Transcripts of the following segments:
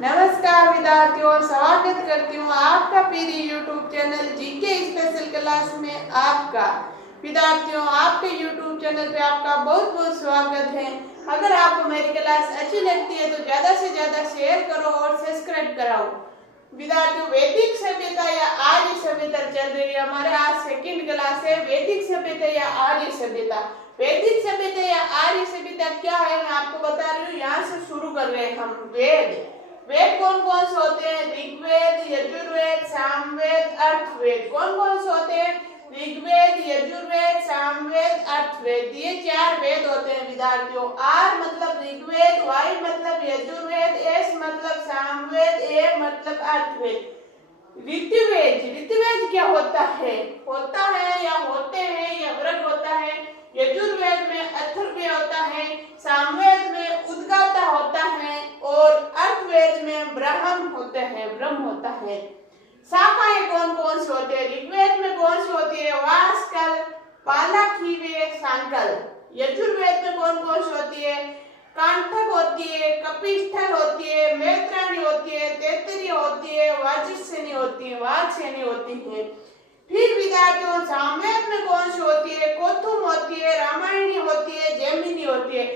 नमस्कार विद्यार्थियों, स्वागत करती हूँ आपका पीरी YouTube channel GK special class में। आपका विद्यार्थियों आपके यूट्यूब चैनल पे आपका बहुत बहुत स्वागत है। अगर आपको मेरी क्लास अच्छी लगती है तो ज्यादा से ज्यादा शेयर करो और सब्सक्राइब कराओ। विद्यार्थियों, वैदिक सभ्यता या आर्य सभ्यता चल रही है। हमारे आज सेकंड क्लास है, वैदिक सभ्यता या आर्य सभ्यता। वैदिक सभ्यता या आर्य सभ्यता क्या है मैं आपको बता रही हूँ। यहाँ से शुरू कर रहे हैं हम। वेद कौन कौन से होते हैं? ऋग्वेद, यजुर्वेद, सामवेद, अर्थवेद। कौन कौन से होते हैं? ऋग्वेद, यजुर्वेद, सामवेद, अर्थवेद। ये 4 वेद होते हैं विद्यार्थियों। आर मतलब ऋग्वेद, वाई मतलब यजुर्वेद, एस मतलब सामवेद, ए मतलब अर्थवेद। ऋतुवेद क्या होता है? होता है या होते हैं या वर्ग होता है। यजुर्वेद में अथर्ववेद होता है, सामवेद में उद्गाता होता है और अर्थवेद में ब्रह्म होता है। शाखाएं कौन कौन सी होती है? ऋग्वेद में कौन सी होती है? वास्कल, पालाखीवे, सांकल। यजुर्वेद में कौन कौन सी होती है? कांठक होती है, कपिस्थल होती है, मैत्राणी होती है, तैत्तिरीय होती है, वाचस्सेनी होती है। फिर विद्यार्थियों सामवेद में कौन सी होती है? कोथुम होती है, रामायणी होती है, जैमिनी होती है।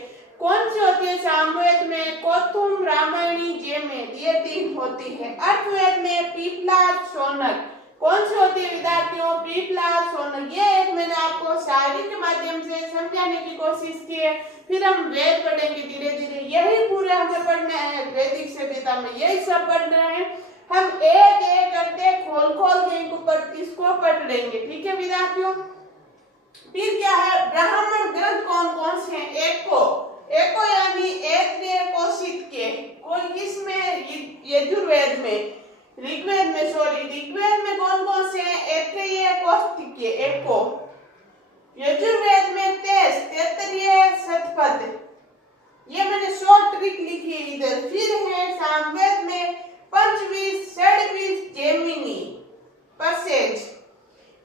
कौन सी होती है सामवेद में? कोथुम, रामायणी, जैमिन, ये 3 होती है। अर्थवेद में पीपलाद, शौनक। कौन सी होती है विद्यार्थियों? पीपलाद, शौनक। ये एक मैंने आपको शायरी के माध्यम से समझाने की कोशिश की है। फिर हम वेद पढ़ेंगे धीरे धीरे। यही पूरे हमें पढ़ना है वैदिक सभ्यता में, यही सब पढ़ रहे हैं हम। एक एक करके खोल के इसको पढ़ लेंगे, ठीक है विद्यार्थियों। फिर क्या है? ब्राह्मण ग्रंथ कौन कौन से हैं? एको यानी एक कोशित के। कोई किसमें? यजुर्वेद में। ऋग्वेद में कौन कौन से हैं? ऐत्रेय, कौशिक, एको। यजुर्वेद में तेज, तैत्तिरीय, शतपथ। ये मैंने शॉर्ट ट्रिक लिखी है इधर। फिर है सामवेद में पंचविंश, षड्विंश, जैमिनी, पसेज।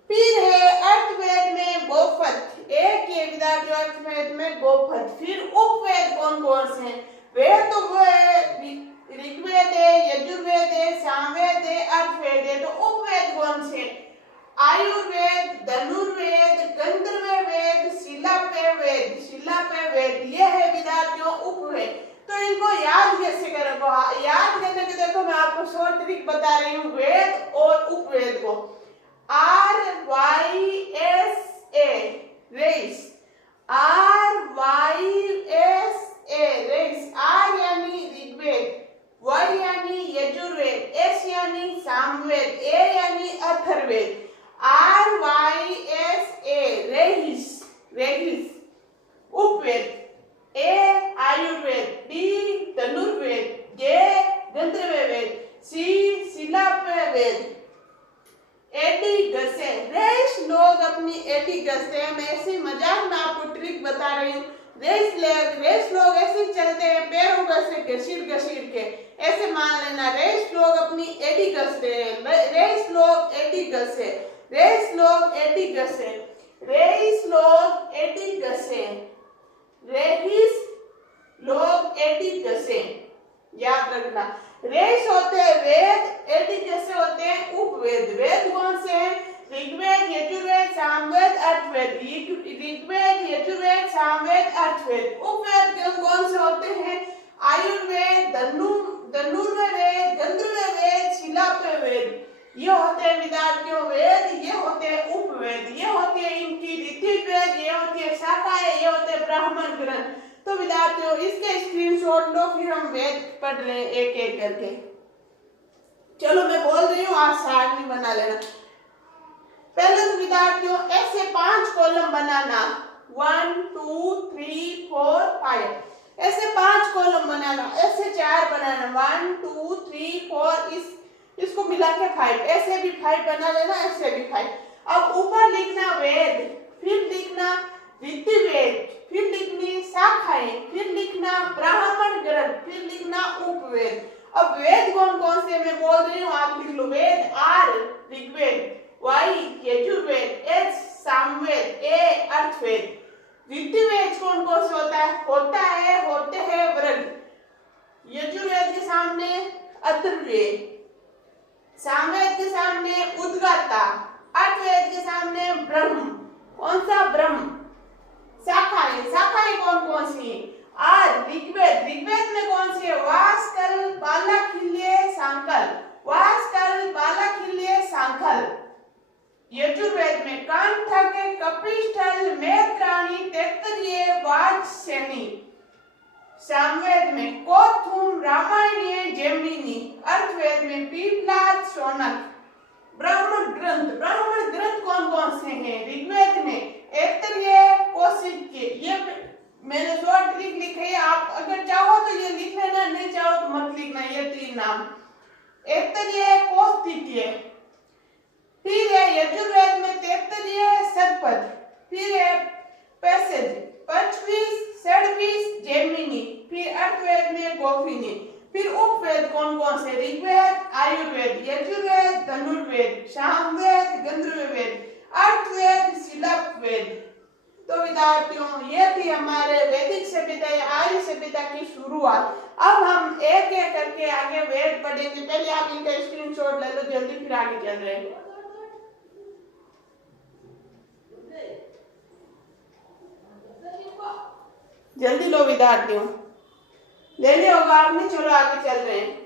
फिर है अर्थवेद में गोपथ। एक ये विद्यार्थियों अर्थवेद में गोपथ। फिर उपवेद कौन कौन से हैं? वेद तो वो है ऋग्वेद है, यजुर्वेद है, सामवेद है, अर्थवेद है। तो उपवेद कौन से? आयुर्वेद, धनुर्वेद, गंधर्व वेद, शिलापय वेद। ये है विद्यार्थियों उपवेद। तो इनको याद कैसे करोगे? याद करने के देखो मैं आपको शॉर्ट ट्रिक बता रही हूँ वेद और उपवेद को। RYSA race, race. R यानी ऋग्वेद, Y यानी यजुर्वेद, S यानी सामवेद, A यानी Atharvaveda. RYSA रेहिस Upaveda, A Ayurveda, D Dhanurveda, J Gandharva Veda, C शिलापय Veda. AD घसे, रेस लोग अपनी एडी घसते हैं। मैं ऐसे मजाक में आपको ट्रिक बता रही हूँ। रेस लोग ऐसे चलते हैं पैरों का से घसीट के, ऐसे मान लेना। रेस लोग अपनी एडी घसते हैं। रेस लोग एडी घसे, रेस लोग एडी घसे, याद रखना। रेस होते हैं वेद, एडी जैसे होते हैं उपवेद। वेद कौन से हैं? ऋग्वेद, यजुर्वेद, सामवेद, अर्थवेद। ऋग्वेद, यजुर्वेद, सामवेद, अर्थवेद। उपवेद कौन से होते हैं? आयुर्वेद, धनुर्वेद, गंधर्व वेद, शिलापय वेद। ये होते हैं विद्यार्थियों वेद, ये होते हैं उपवेद। ये होते हैं इनकी ऋतुवेद, ये होती है शाखाएं, ये होते हैं ब्राह्मण ग्रंथ। तो विद्यार्थियों इसके स्क्रीनशॉट लो, फिर हम वेद पढ़ लें एक एक करके। चलो मैं बोल रही हूँ, आप सारणी बना लेना। पहले तो विद्यार्थियों ऐसे 5 कॉलम बनाना। 1 2 3 4 5 ऐसे 5 कॉलम बनाना। ऐसे 4 बनाना। 1 2 3 4 इसको मिला के 5। ऐसे भी 5 बना लेना, ऐसे भी 5। अब ऊपर लिखना वेद, फिर लिखना ऋतुवेद, फिर लिखनी शाखाएं, फिर लिखना ब्राह्मण ग्रंथ, फिर लिखना उपवेद। अब वेद कौन कौन से मैं बोल रही हूँ, आप लिख लो। वेद R Rigveda, Y Yajurveda, S Samaveda, A अर्थवेद। ऋतुवेद कौन कौन से होता है? होते हैं वर्ग। यजुर्वेद के सामने अथर्ववेद, सामवेद के सामने उद्गाता, अर्थवेद के सामने ब्रह्म। कौन सा ब्रह्म? शाखाएं, शाखाएं कौन कौन सी है? आज ऋग्वेद, ऋग्वेद में कौन सी है? वासकल, बालाखिल्य, सांकल, वासकल, बालाखिल्य, सांकल। यजुर्वेद में कंठक, कपिस्थल, मैत्राणी, तैत्तिरीय, वाजसेनी। सामवेद में कोथुम, रामायणीय, जैमिनी। अर्थवेद में पीपलाद, शौनक। ब्रह्म ग्रंथ, ब्रह्म ग्रंथ कौन कौन से हैं? ऋग्वेद में ऐतरेय, कौशिक्य। ये मैंने शॉर्ट ट्रिक लिखी है, आप अगर चाहो तो ये लिख लेना, नहीं चाहो तो मत लिखना। ये तीन नाम, ऐतरेय, कौशिक्य। फिर है यजुर्वेद में तैत्तिरीय, सदपद। फिर है पैसेज, पंचवीस, षड्वीस, जैमिनी। फिर अर्थवेद में गोफिनी। फिर उपवेद कौन कौन से? ऋग्वेद, आयुर्वेद, यजुर्वेद, धनुर्वेद, सामवेद, गंधर्ववेद, अर्थवेद, शिल्पवेद। तो विद्यार्थियों, ये थी हमारे वैदिक सभ्यता या आर्य सभ्यता की शुरुआत। अब हम एक एक करके आगे वेद पढ़ेंगे। पहले आप इनका स्क्रीनशॉट ले लो जल्दी, फिर आगे चल रहे हैं। जल्दी लो विद्यार्थियों, ले लिया होगा आपने। चलो आगे चल रहे हैं।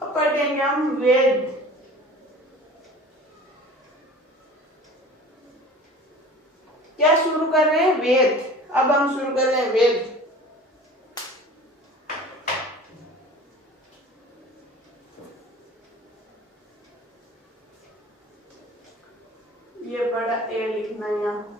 पढ़ेंगे हम वेद। क्या शुरू कर रहे हैं? वेद। अब हम शुरू कर रहे हैं वेद। ये बड़ा ए लिखना यहाँ।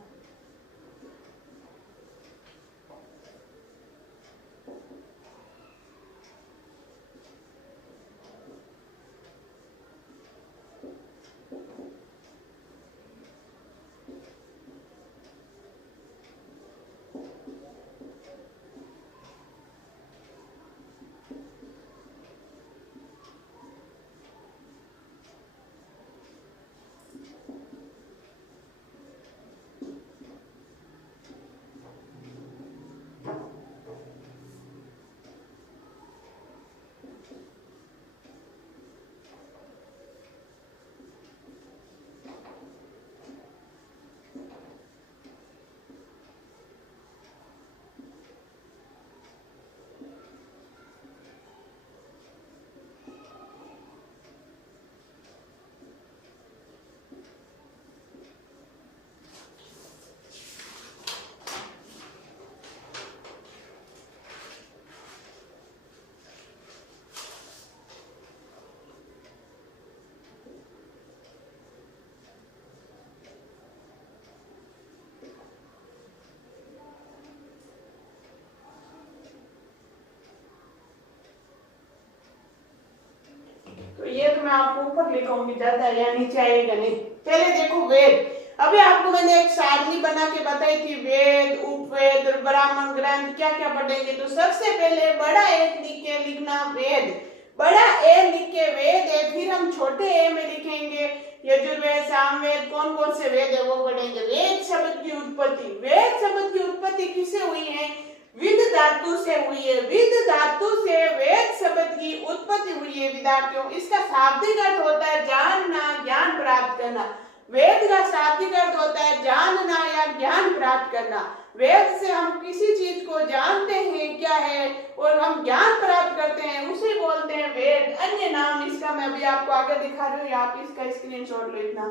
ये तो मैं आपको ऊपर लिखूंगी, ज्यादा या नीचे आएगा नहीं। पहले देखो वेद। अभी आपको मैंने एक सारणी बना के बताई थी, वेद, उपवेद और ब्राह्मण ग्रंथ क्या क्या पढ़ेंगे। तो सबसे पहले बड़ा ए लिख के लिखना वेद, बड़ा ए लिख के वेद है। फिर हम छोटे ए में लिखेंगे यजुर्वेद, सामवेद, कौन कौन से वेद है वो पढ़ेंगे। वेद शब्द की उत्पत्ति, वेद शब्द की उत्पत्ति किससे हुई है? विद धातु से हुई है। विद धातु से वेद शब्द की उत्पत्ति हुई है विद्यार्थियों। इसका शाब्दिक अर्थ होता है जानना, ज्ञान प्राप्त करना। वेद का शाब्दिक अर्थ होता है जानना या ज्ञान प्राप्त करना। वेद से हम किसी चीज को जानते हैं क्या है और हम ज्ञान प्राप्त करते हैं, उसे बोलते हैं वेद। अन्य नाम इसका मैं अभी आपको आगे दिखा रही हूँ, आप इसका स्क्रीनशॉट लो इतना।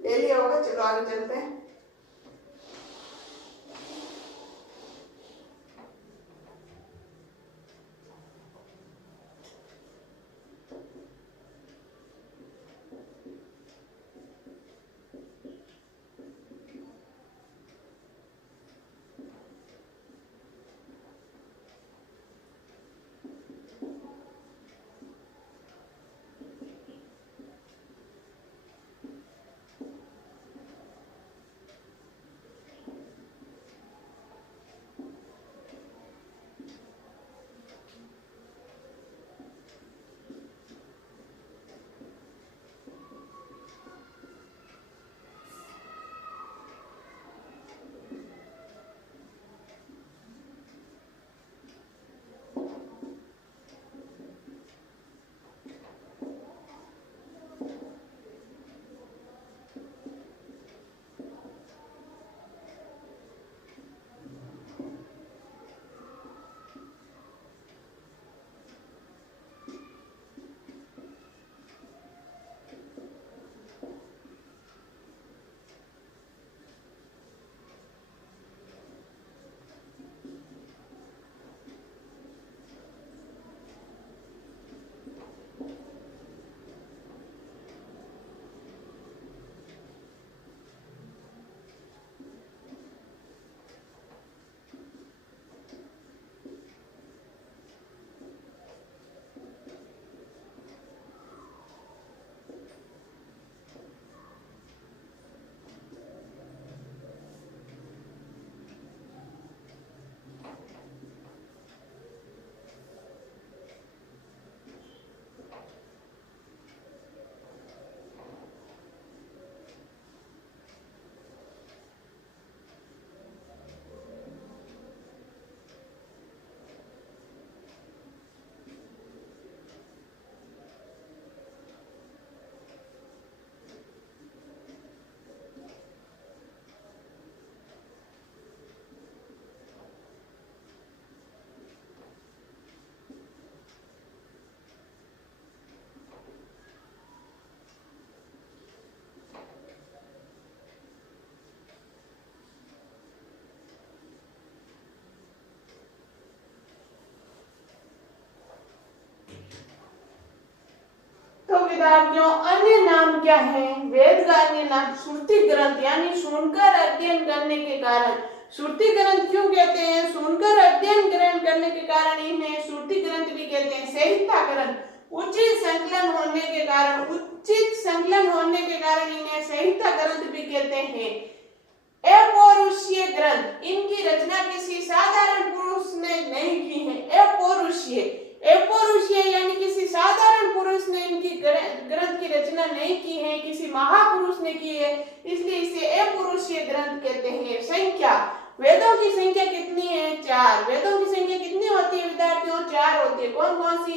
ले लिया होगा, चलो आगे चलते हैं। विद्यार्थियों अन्य नाम क्या है? वेद का अन्य नाम श्रुति ग्रंथ यानी सुनकर अध्ययन करने के कारण। श्रुति ग्रंथ क्यों कहते हैं? सुनकर अध्ययन ग्रहण करने के कारण इन्हें श्रुति ग्रंथ भी कहते हैं। संहिता ग्रंथ उचित संकलन होने के कारण इन्हें संहिता ग्रंथ भी कहते हैं। अपौरुषीय ग्रंथ, इनकी रचना किसी साधारण पुरुष ने नहीं की है। अपौरुषीय यानी किसी साधारण पुरुष ने इनकी ग्रंथ की रचना नहीं की है, किसी महापुरुष ने की है, इसलिए इसे अपौरुषीय ग्रंथ कहते हैं। संख्या, वेदों की संख्या कितनी है? 4। वेदों की संख्या कितनी होती है विद्यार्थियों? 4 होती है। कौन कौन सी?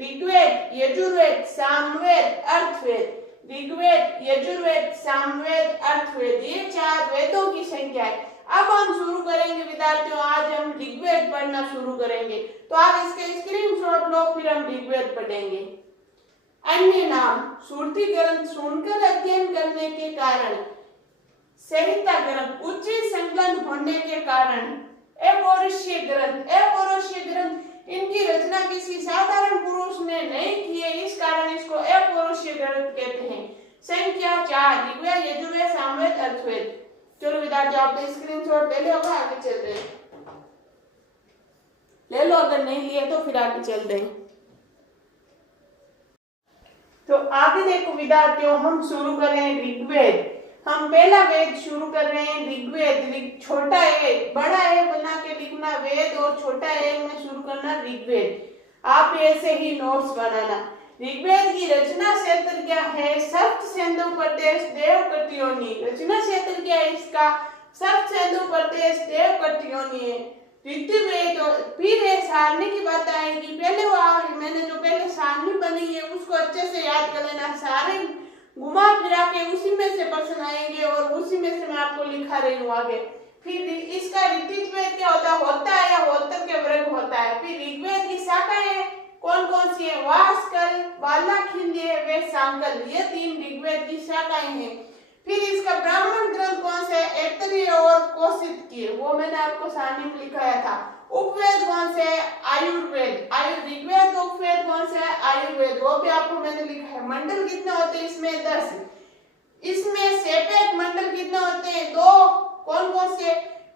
ऋग्वेद, यजुर्वेद, सामवेद, अर्थवेद। ऋग्वेद, यजुर्वेद, सामवेद, अर्थवेद, ये 4 वेदों की संख्या है। अब हम शुरू करेंगे विद्यार्थियों, आज हम ऋग्वेद पढ़ना शुरू करेंगे, तो आप इसके स्क्रीनशॉट लो, फिर हम ऋग्वेद पढ़ेंगे। अन्य नाम श्रुति ग्रंथ सुनकर अध्ययन करने के कारण, संहिता ग्रंथ उचित संकलन होने के कारण, अपौरुषीय ग्रंथ इनकी रचना किसी साधारण पुरुष ने नहीं की है, इस कारण इसको अपौरुषीय ग्रंथ कहते हैं। संख्या 4, ऋग्वेद, यजुर्वेद, सामवेद, अर्थवेद। चलो विद्यार्थियों, आपने स्क्रीनशॉट ले लिया होगा, आगे चल रहे हैं। ले लो, अगर नहीं लिए तो फिर आगे चल रहे हैं। तो आगे देखो विद्यार्थियों, हम शुरू कर रहे हैं ऋग्वेद। हम पहला वेद शुरू कर रहे हैं ऋग्वेद। छोटा ए बड़ा ए बना के लिखना वेद, और छोटा ए में शुरू करना ऋग्वेद। आप ऐसे ही नोट्स बनाना। ऋग्वेद की रचना क्षेत्र क्या है? सप्त सिंधु प्रदेश देवकटियोनी। रचना क्षेत्र क्या है इसका? सप्त सिंधु प्रदेश देवकटियोनी है। ऋग्वेद, फिर एक सारणी की बात आएगी। पहले मैंने जो पहले सारणी बनी है उसको अच्छे से याद कर लेना। सारे घुमा फिरा के उसी में से प्रश्न आएंगे, और उसी में से मैं आपको लिखा रही हूँ आगे। फिर इसका ऋग्वेद क्या होता है या होतर के वर्ग होता है। फिर ऋग्वेद की शाखाएं कौन कौन सी है? वास्कल, बालाखिल्य, वे सांकल, ये 3 ऋग्वेद की शाखाएं हैं। फिर इसका ब्राह्मण ग्रंथ कौन से? ऐतरेय और कौशिक की, वो मैंने आपको सारणी में लिखाया था। उपवेद कौन से? आयुर्वेद। ऋग्वेद का उपवेद कौन से? आयुर्वेद, वो भी आपको मैंने लिखा है। मंडल कितने होते हैं इसमें? 10। इसमें सेपेक मंडल कितने होते हैं? 2। कौन कौन से?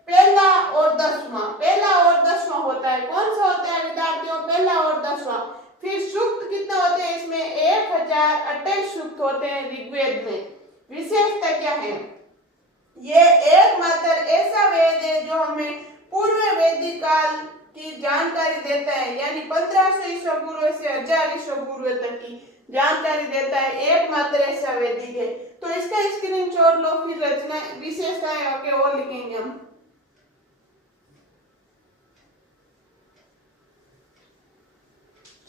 पहला और 10वां। पहला और 10वां होता है। कौन सा होता है विद्यार्थियों? पहला और 10वां। फिर सूक्त कितने होते हैं इसमें? 1028 सूक्त होते हैं ऋग्वेद में। विशेषता क्या है? ये एकमात्र ऐसा वेद है जो हमें पूर्व वैदिक काल की जानकारी देता है, यानी 1500 ईस्वी पूर्व से 1000 ईस्वी पूर्व तक की जानकारी देता है। एकमात्र ऐसा वैदिक है। तो इसका स्क्रीनशॉट लो, फिर रचना विशेषताएं होके वो लिखेंगे हम।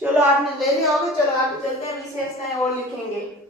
चलो आपने ले लिया होगा, चलो आगे चलते हैं, विशेषताएं और लिखेंगे।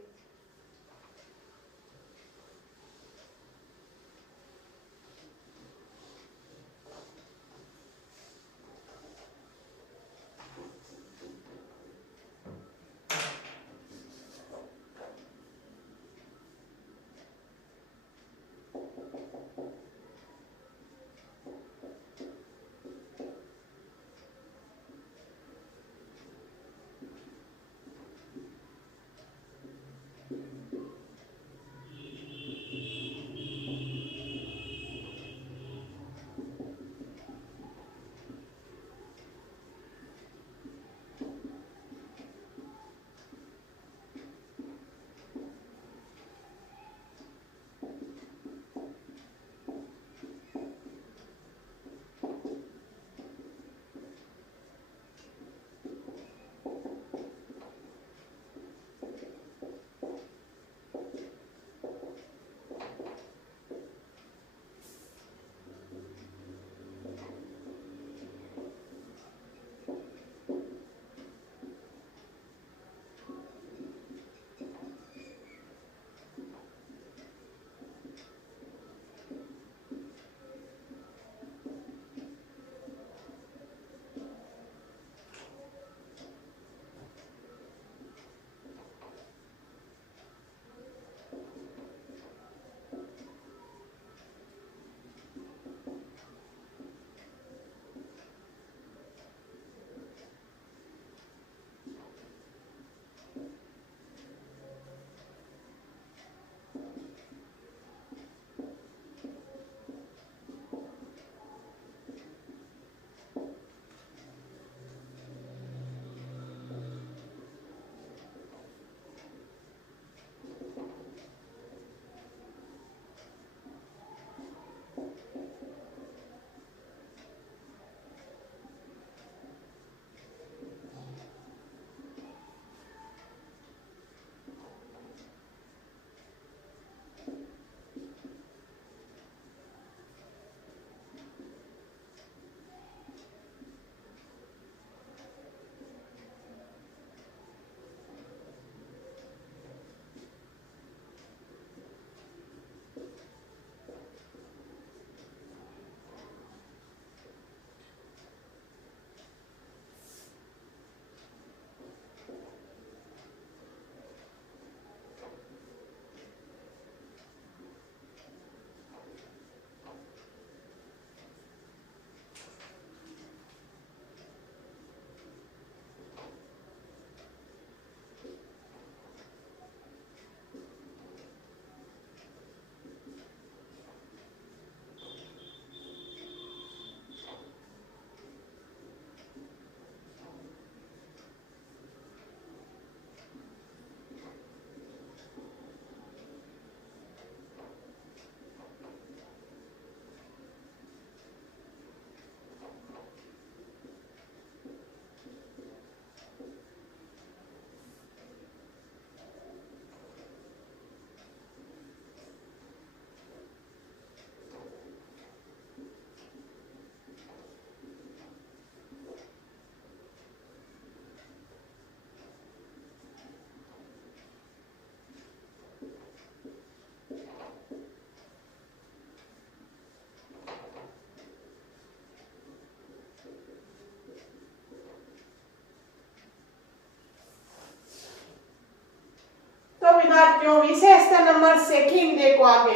विद्यार्थियों विशेषता नंबर 2 देखो आगे।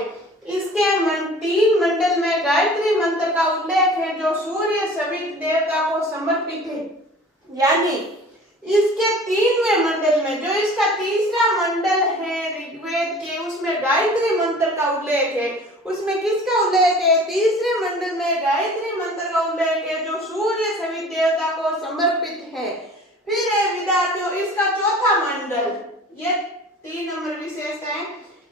इसके 3 मंडल में गायत्री मंत्र का उल्लेख है जो सूर्य सवित देवता को समर्पित है। यानी इसके 3वें मंडल में जो इसका तीसरा मंडल है ऋग्वेद के, उसमें गायत्री मंत्र का उल्लेख है। उसमें किसका उल्लेख है? तीसरे मंडल में गायत्री मंत्र का उल्लेख है जो सूर्य सवित देवता को समर्पित है। फिर है विद्यार्थियों इसका चौथा मंडल, ये 3 नंबर विशेषता है।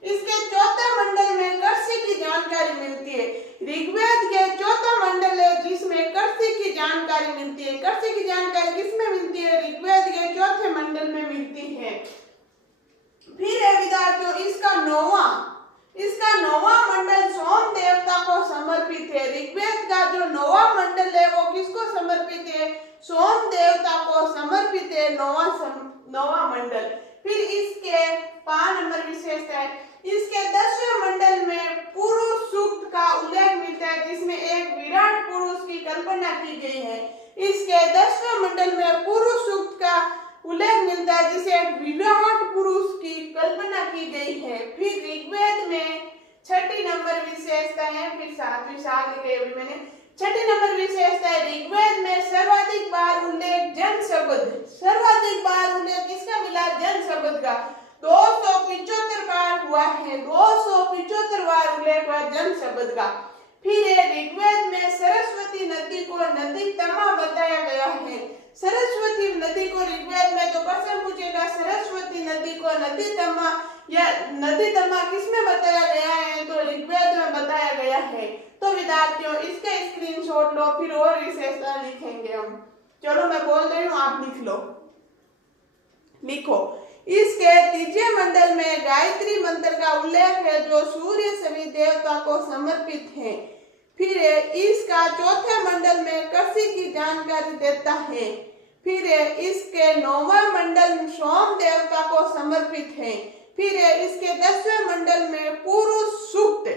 इसके चौथा मंडल में कर्षि की जानकारी मिलती है। ऋग्वेद के चौथा मंडल है जिसमें कर्षि की जानकारी मिलती है। कर्षि की जानकारी किसमें मिलती है? ऋग्वेद के चौथे मंडल में मिलती है। फिर है विद्यार्थियों इसका नौवां मंडल सोम देवता को समर्पित है। ऋग्वेद का जो 9वां मंडल है वो किसको समर्पित है? सोम देवता को समर्पित है, 9वां मंडल। फिर इसके 5 नंबर विशेषता है। इसके 10वें मंडल में पुरुष सूक्त का उल्लेख मिलता है जिसमें एक विराट पुरुष की कल्पना की गई है। इसके 10वें मंडल में पुरुष सूक्त का उल्लेख मिलता है जिसे एक विराट पुरुष की कल्पना की गई है। फिर ऋग्वेद में 6 नंबर विशेषता है। फिर 7वीं साल लिखे अभी मैंने। 6 नंबर विशेषता है ऋग्वेद में सर्वाधिक बार उल्लेख जन शब्द। सर्वाधिक बार उल्लेख किसका मिला? जन शब्द का। 275 बार हुआ है। 275 बार उल्लेख हुआ जन शब्द का। फिर ऋग्वेद में सरस्वती नदी को नदी तमा बताया गया है। सरस्वती नदी को ऋग्वेद में तो प्रश्न पूछेगा, सरस्वती नदी को नदी तमा या नदी तमा किसमें बताया गया है? तो ऋग्वेद में बताया गया है। तो विद्यार्थियों इसके स्क्रीनशॉट लो, फिर और विशेषता लिखेंगे हम। चलो मैं बोल रही हूँ, आप लिख लो। लिखो, इसके 3 मंडल में गायत्री मंत्र का उल्लेख है जो सूर्य सवित देवता को समर्पित है। फिर इसका 4थे मंडल में कर्षि की जानकारी देता है। फिर इसके 9वां मंडल सोम देवता को समर्पित है। फिर इसके 10वें मंडल में पुरुष सूक्त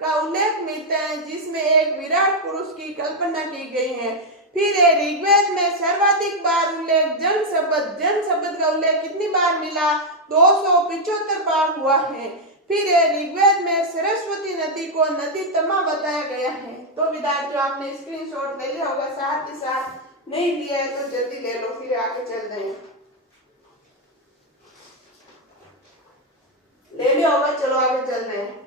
का उल्लेख मिलता है जिसमें एक विराट पुरुष की कल्पना की गई है। फिर ऋग्वेद में सर्वाधिक बार उल्लेख जन शब्द का उल्लेख कितनी बार मिला? 275 बार हुआ है। फिर ऋग्वेद में सरस्वती नदी को नदी तमा बताया गया है। तो विद्यार्थियों आपने स्क्रीनशॉट ले लिया होगा, साथ ही साथ नहीं लिया है तो जल्दी ले लो, फिर आगे चल रहे हैं। ले लिया होगा, चलो आगे चल रहे हैं।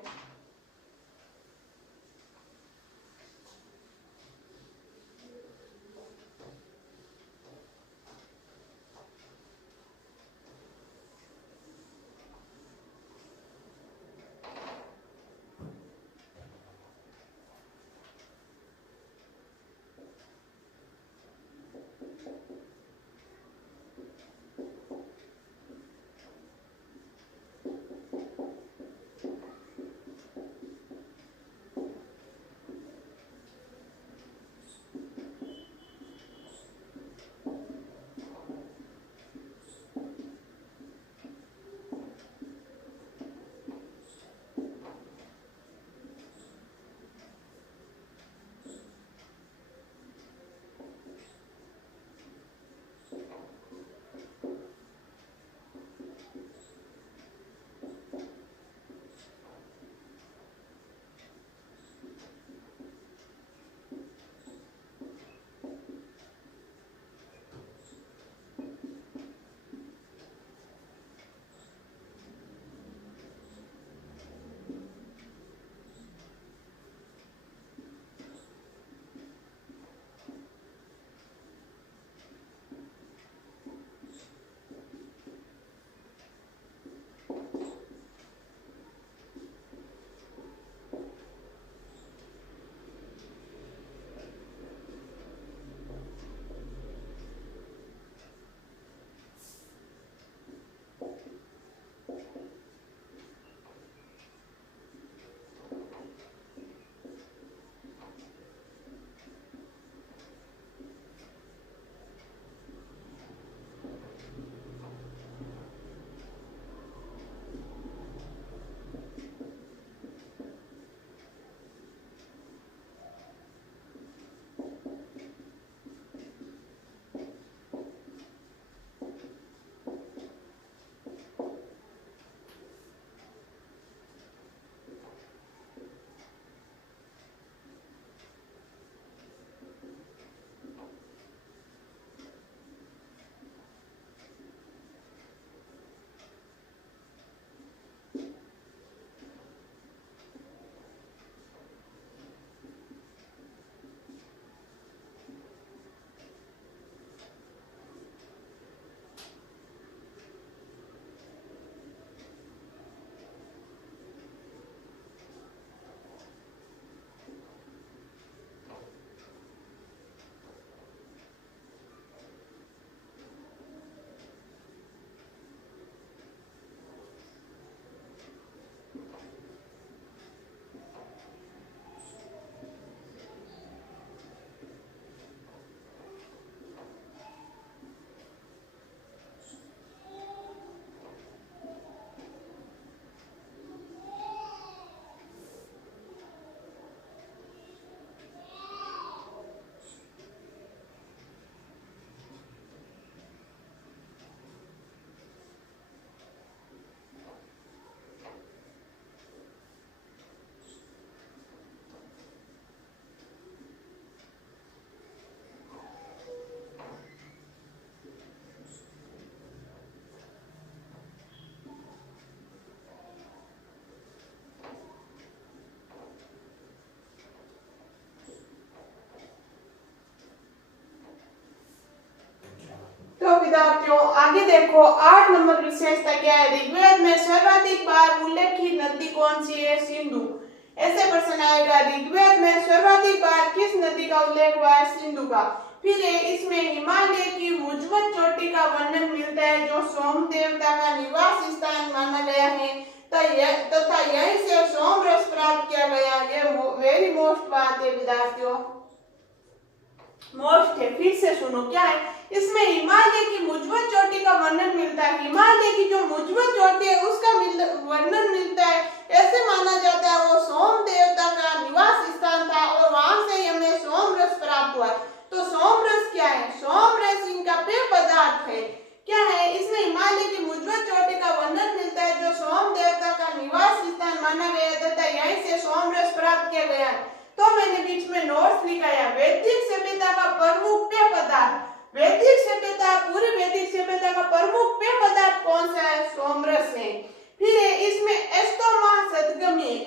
विद्यार्थियों आगे देखो 8 नंबर विशेषता क्या है। ऋग्वेद में सर्वाधिक बार उल्लेखित नदी कौन सी है? सिंधु। ऐसे प्रश्न आएगा, ऋग्वेद में सर्वाधिक बार किस नदी का उल्लेख हुआ है? सिंधु का। फिर इसमें हिमालय की मुजवत चोटी का वर्णन मिलता है जो सोम देवता का निवास स्थान माना गया है तथा यहीं से सोम रस प्राप्त किया गया। ये वेरी मोस्ट बात है विद्यार्थियों, मोस्ट है। फिर से सुनो क्या है इसमें, हिमालय की मुजवत चोटी का वर्णन मिलता है। हिमालय की जो मुजवत चोटी है उसका वर्णन मिलता है। ऐसे माना जाता है वो सोम देवता का निवास स्थान था और वहां से हमें सोम रस प्राप्त हुआ। तो सोम रस क्या है? सोम रस इनका पेय पदार्थ है। क्या है इसमें, हिमालय की मुजवत चोटी का वर्णन मिलता है जो सोम देवता का निवास स्थान माना गया तथा यहीं से सोम रस प्राप्त किया गया। तो मैंने बीच में नोट्स लिखा है, वैदिक सभ्यता का प्रमुख पेय पदार्थ। वैदिक सभ्यता, पूरी वैदिक सभ्यता का प्रमुख पेय पदार्थ कौन सा है? सोमरस है। फिर इसमें एस्तोमा सदगम्य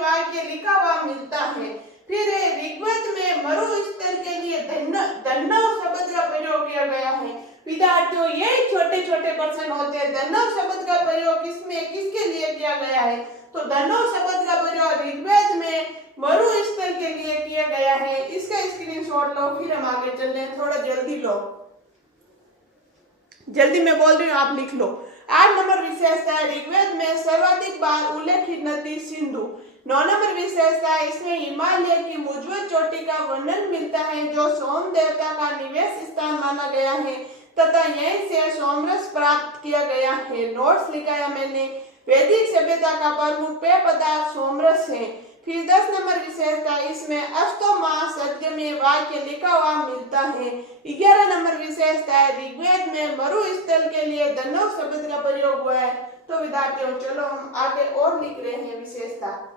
वाक्य लिखा हुआ मिलता है। फिर ऋग्वेद में मरुस्थल के लिए धन्नव शब्द का प्रयोग किया गया है। विद्यार्थियों ये छोटे छोटे प्रश्न होते हैं। धन्नव शब्द का प्रयोग किसमें किसके लिए किया गया है? तो धन्नव शब्द का प्रयोग ऋग्वेद में मरुस्थल के लिए किया गया है। इसका स्क्रीनशॉट लो, फिर हम आगे चल रहे हैं। थोड़ा जल्दी लो, जल्दी मैं बोल रही हूँ, आप लिख लो। 8 नंबर विशेषता है, ऋग्वेद में सर्वाधिक बार उल्लेखित नदी सिंधु। 9 नंबर विशेषता है, इसमें हिमालय की मुजवत चोटी का वर्णन मिलता है जो सोम देवता का निवास स्थान माना गया है तथा यहीं से सोमरस प्राप्त किया गया है। नोट्स लिखा है मैंने, वैदिक सभ्यता का प्रमुख पेय पदार्थ सोमरस है। फिर 10 नंबर विशेषता, इसमें अस्तोमा सद्गम्य वाक्य लिखा हुआ मिलता है। 11 नंबर विशेषता है, ऋग्वेद में मरुस्थल के लिए धन्नव शब्द का प्रयोग हुआ है। तो विद्यार्थियों चलो हम आगे और लिख रहे हैं विशेषता।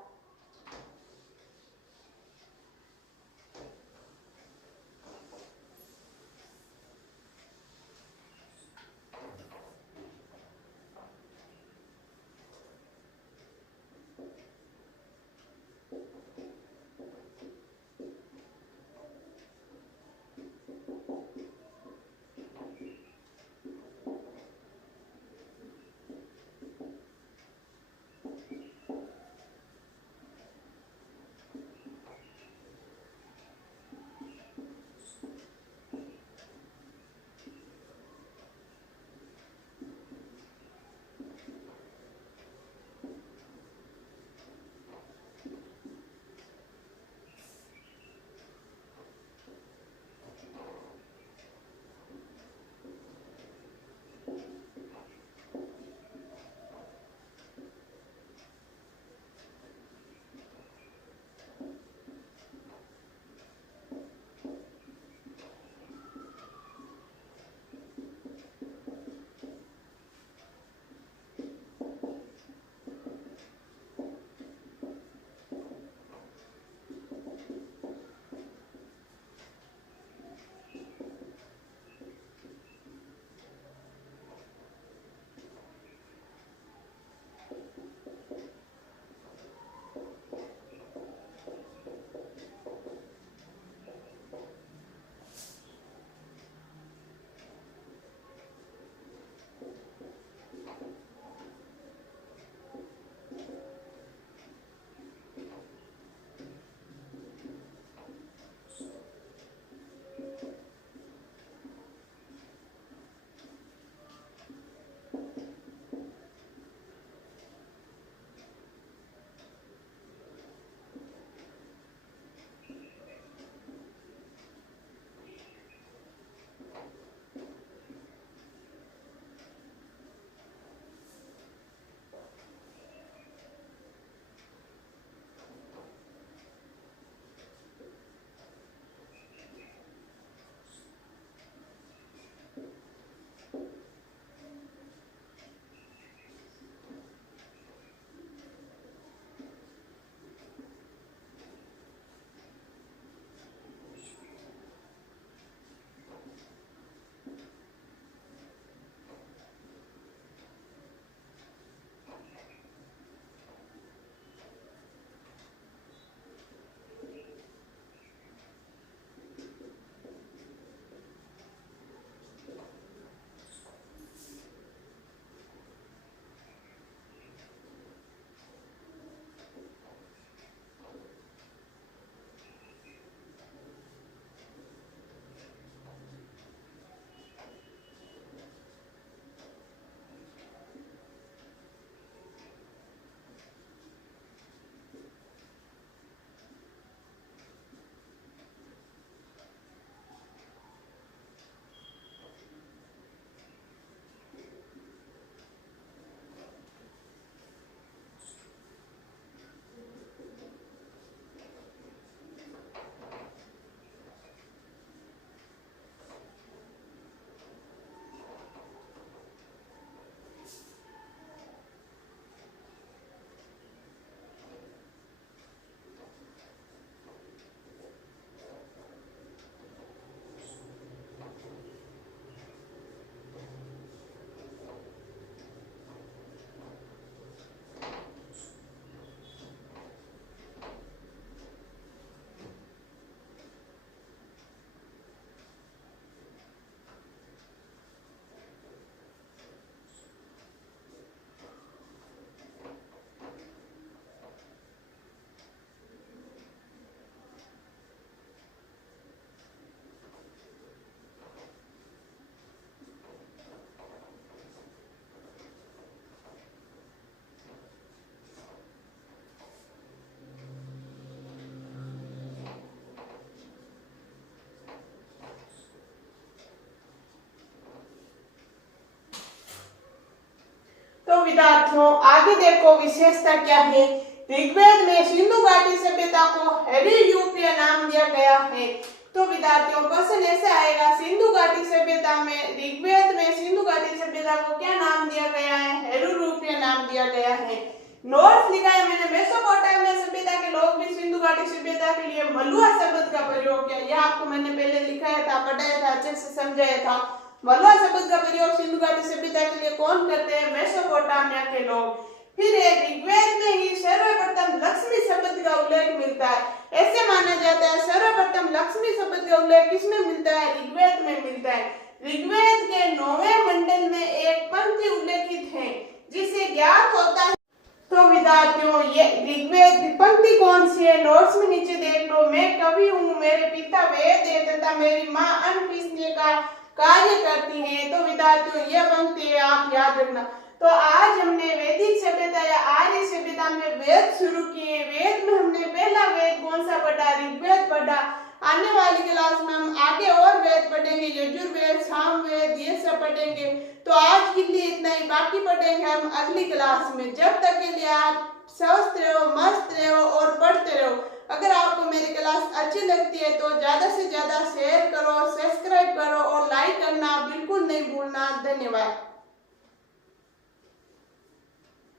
तो विद्यार्थियों आगे देखो विशेषता क्या है। ऋग्वेद में सिंधु घाटी सभ्यता को हेडी यूरोपीय नाम दिया गया है। तो विद्यार्थियों क्वेश्चन ऐसे आएगा, सिंधु घाटी सभ्यता में ऋग्वेद में सिंधु घाटी सभ्यता को क्या नाम दिया गया है? हेडी यूरोपीय नाम दिया गया है। नोट्स लिखा है मैंने, मेसोपोटामिया सभ्यता के लोग भी सिंधु घाटी सभ्यता के लिए मलुआ शब्द का प्रयोग किया। यह आपको मैंने पहले लिखाया था, पढ़ाया था, अच्छे से समझाया था। मलुआ शब्द का प्रयोग सिंधु घाटी सभ्यता के लिए कौन करते हैं? मेसोपोटामिया के लोग। फिर ऋग्वेद में ही सर्वप्रथम लक्ष्मी शब्द का उल्लेख मिलता है। ऐसे माना जाता है सर्वप्रथम लक्ष्मी शब्द का उल्लेख किसमें मिलता है? ऋग्वेद में मिलता है। ऋग्वेद के 9वें मंडल में एक पंक्ति उल्लेखित है जिसे ज्ञात होता है। तो विद्यार्थियों ये ऋग्वेद की पंक्ति कौन सी है? नोट्स में नीचे देख लो। मैं कवि हूँ, मेरे पिता वेद है तथा मेरी माँ अन्न पीसने का कार्य करती है। तो विद्यार्थियों यह पंक्ति आप याद रखना। तो आज हमने वैदिक सभ्यता या आर्य सभ्यता में वेद शुरू किए। वेद में हमने पहला वेद कौन सा पढ़ा? ऋग्वेद पढ़ा। आने वाली क्लास में हम आगे और वेद पढ़ेंगे, यजुर्वेद, सामवेद, ये सब पढ़ेंगे। तो आज के लिए इतना ही, बाकी पढ़ेंगे हम अगली क्लास में। जब तक के लिए आप स्वस्थ रहो, मस्त रहो और पढ़ते रहो। अगर आपको मेरी क्लास अच्छी लगती है तो ज्यादा से ज्यादा शेयर करो, सब्सक्राइब करो और लाइक करना बिल्कुल नहीं भूलना। धन्यवाद।